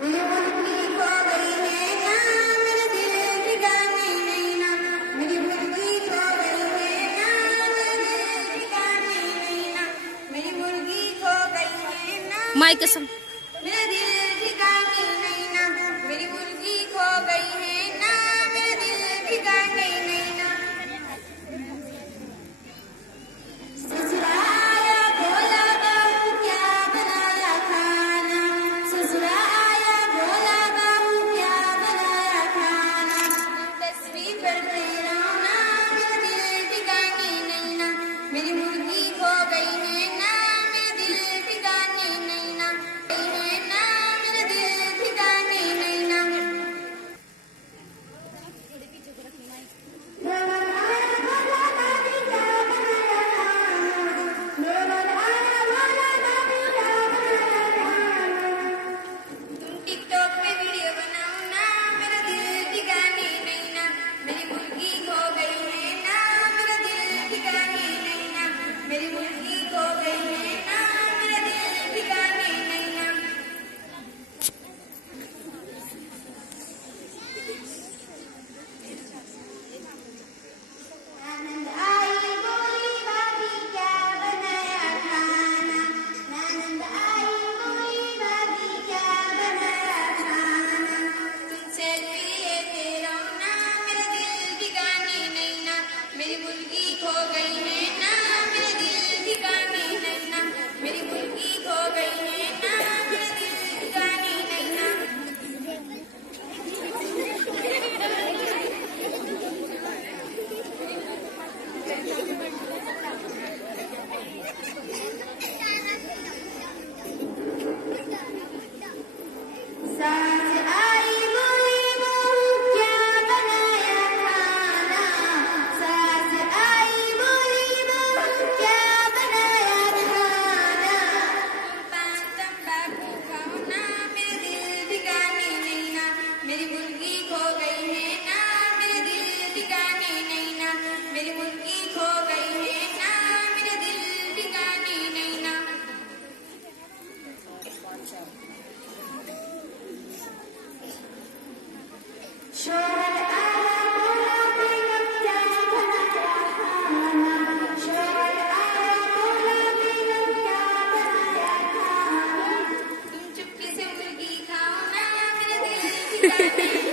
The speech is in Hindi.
मेरी मुर्गी खो गई है ना, मेरे दिल ठिकाने नहीं ना। मेरी मुर्गी खो गई है ना, मेरे दिल ठिकाने नहीं ना। मेरी मुर्गी खो गई है ना, माई कसम मेरे दिल ठिकाने नहीं ना। मेरी मुर्गी खो गई है ना, मेरे दिल ठिकाने नहीं ना। ससुराया भोला बाबू क्या बनाया खाना, ससुराया भोला बाबू क्या बनाया खाना। तस्वीर पर तेरा ना, मेरे दिल ठिकाने नहीं ना। मेरी मुर्गी खो गई है ना, मेरे दिल ठिकाने नहीं ना। गई है ना, मेरे दिल ठिकाने नहीं ना। टिकटॉक पे वीडियो बनाओ ना, मेरा दिल ठिकाने नहीं ना। मेरी मुर्गी खो गई है ना, मेरा दिल ठिकाने नहीं ना। मेरी मुर्गी खो गई है ना, मेरा दिल ठिकाने नहीं ना। आनंद आई बोली भाभी क्या बनाया खाना, आनंद आई बोली भाभी क्या बनाया खाना। तुझसे लिए तेरा ना, मेरा दिल ठिकाने नहीं ना। मेरी मुर्गी खो गई है ना, मेरा दिल ठिकाने नहीं ना। मेरी मुर्गी खो गई है ना, मेरा दिल ठिकाने नहीं ना। साँझ आई बोली बहू क्या बनाया खाना, साँझ आई बोली बहू क्या बनाया खाना। पान तंबाकू खाओ ना, मेरे दिल ठिकाने नहीं ना। मेरी मुर्गी खो गई है ना, मेरे दिल ठिकाने नहीं ना। मेरी मुर्गी खो गई है ना, मेरे दिल ठिकाने नहीं ना। शोहर आया बोला बेगम क्या बनाया खाना, शोहर आया बोला बेगम क्या बनाया खाना। तुम चुपके से मुर्गी खाओ ना, मेरे दिल ठिकाने